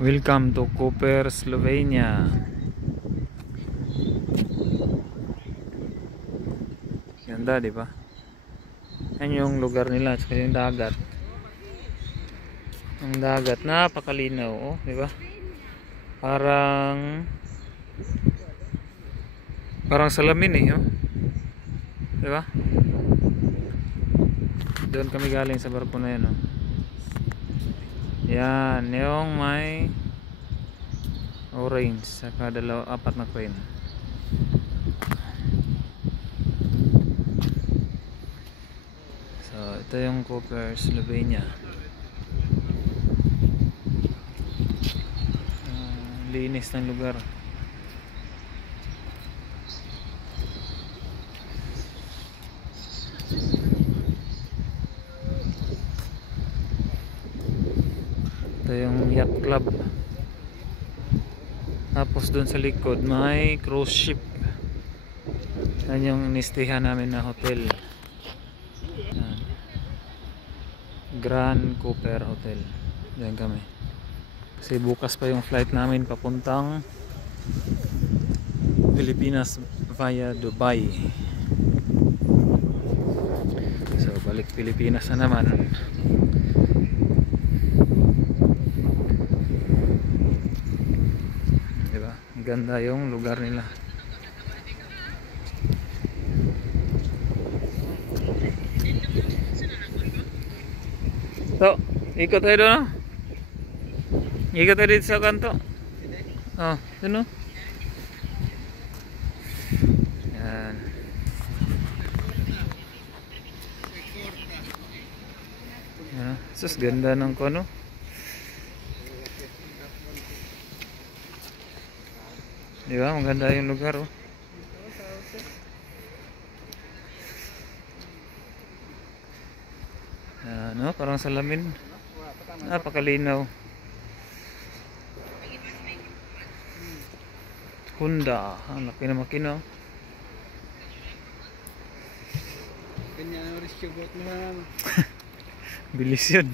Welcome to Koper, Slovenia. Ganda, di ba? Yan yung lugar nila, at yung dagat. Ang dagat, napakalinaw, oh, di ba? Parang salamin eh, oh. Di ba? Doon kami galing sa barko na yan, oh. Yan, yung may orange saka apat na crane. So ito yung Koper, Slovenia. Linis ng lugar. Ito yung yacht club. Tapos dun sa likod may cruise ship. Yan yung nistihan namin na hotel. Yan. Grand Koper Hotel. Diyan kami. Kasi bukas pa yung flight namin papuntang Pilipinas via Dubai. So balik Pilipinas na naman. Diba? Ganda yung lugar nila. So, ikot tayo doon, no? Ikot tayo dito sa kanto. Oh, doon, no? Yan. Yan. Sus, ganda ng kono. Diba? Maganda yung lugar, oh. No, parang salamin. Napakalinaw. Honda, ang laki na makina. Kanya na rescue boat naman. Bilis yun.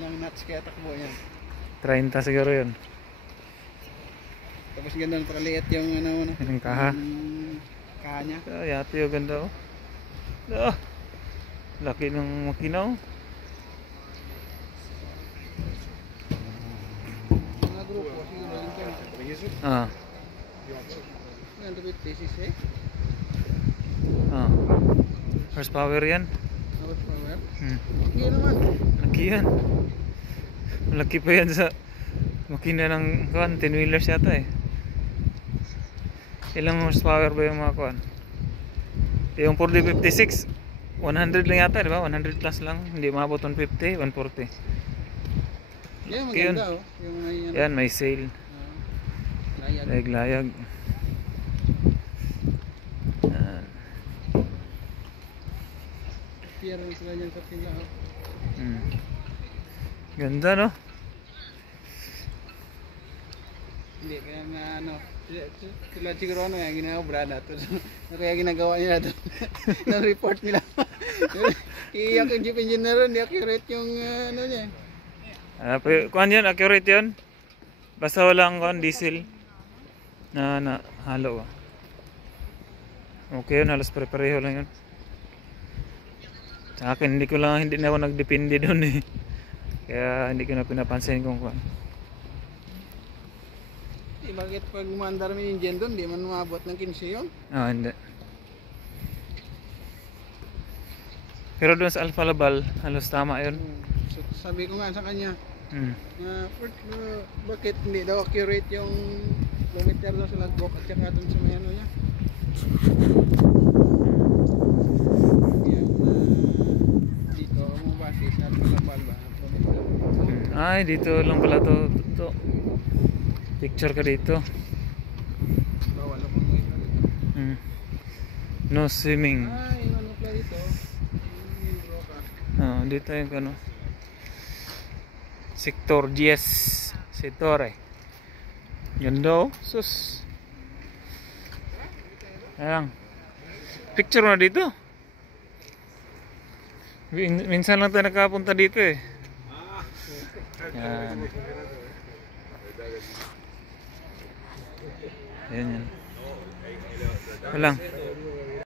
Ilang knots kaya takbo yan? 30 siguro yun. Tapos ganda pakaliit yung ano. Yung kaha. Kaha niya. Yate yung ganda, oh. Ah, laki ng makina, oh. Mga grupo siguro yung Ah. Yan to thesis eh. Ah. Horsepower yan. Horsepower. Okay naman. Laki yan. Malaki pa yan sa makina ng 10 wheelers yata eh. Ilang horsepower ba yung mga kuan? Yung 4D56 100 lang yata, di ba? 100 plus lang, hindi maabot 150, 140. Yan maganda, oh. Yung may yan, may sail. Layag-layag. Pier rin sila dyan sa pila, oh. Ganda, no? Hindi, kaya nga ano, sila siguro ano yung ginagawa na ito. Kaya ginagawa nila ito. Na-report nila. Iyak yung jeep engineer, hindi accurate yung ano niya. Kuhan yun, accurate yun. Basta walang kuhan, diesel na halo. Okay yun, halos pare-pareho lang yun. Sa akin, hindi na ako nagdepende doon eh. Kaya hindi ko na pinapansin kung kuhan. Bakit pag umandar mo yung engine doon, di man umabot ng 15 yun? Hindi. Pero doon sa Alfa Laval, halos tama yun. So, sabi ko nga sa kanya, bakit hindi daw accurate yung kilometer doon sa logbook at saka doon sa may ano niya? Dito mo base sa Alfa Laval ba? Ay, dito lang pala to. Picture ka dito. Bawal akong mo ito. No swimming. Ay, ano pala dito? Dito yung ano. Sector 10. Settore. Ganda, oh. Sus. Ayan. Picture na dito. Minsan lang tayo nakapunta dito eh. Yan. Yan yan. Walang.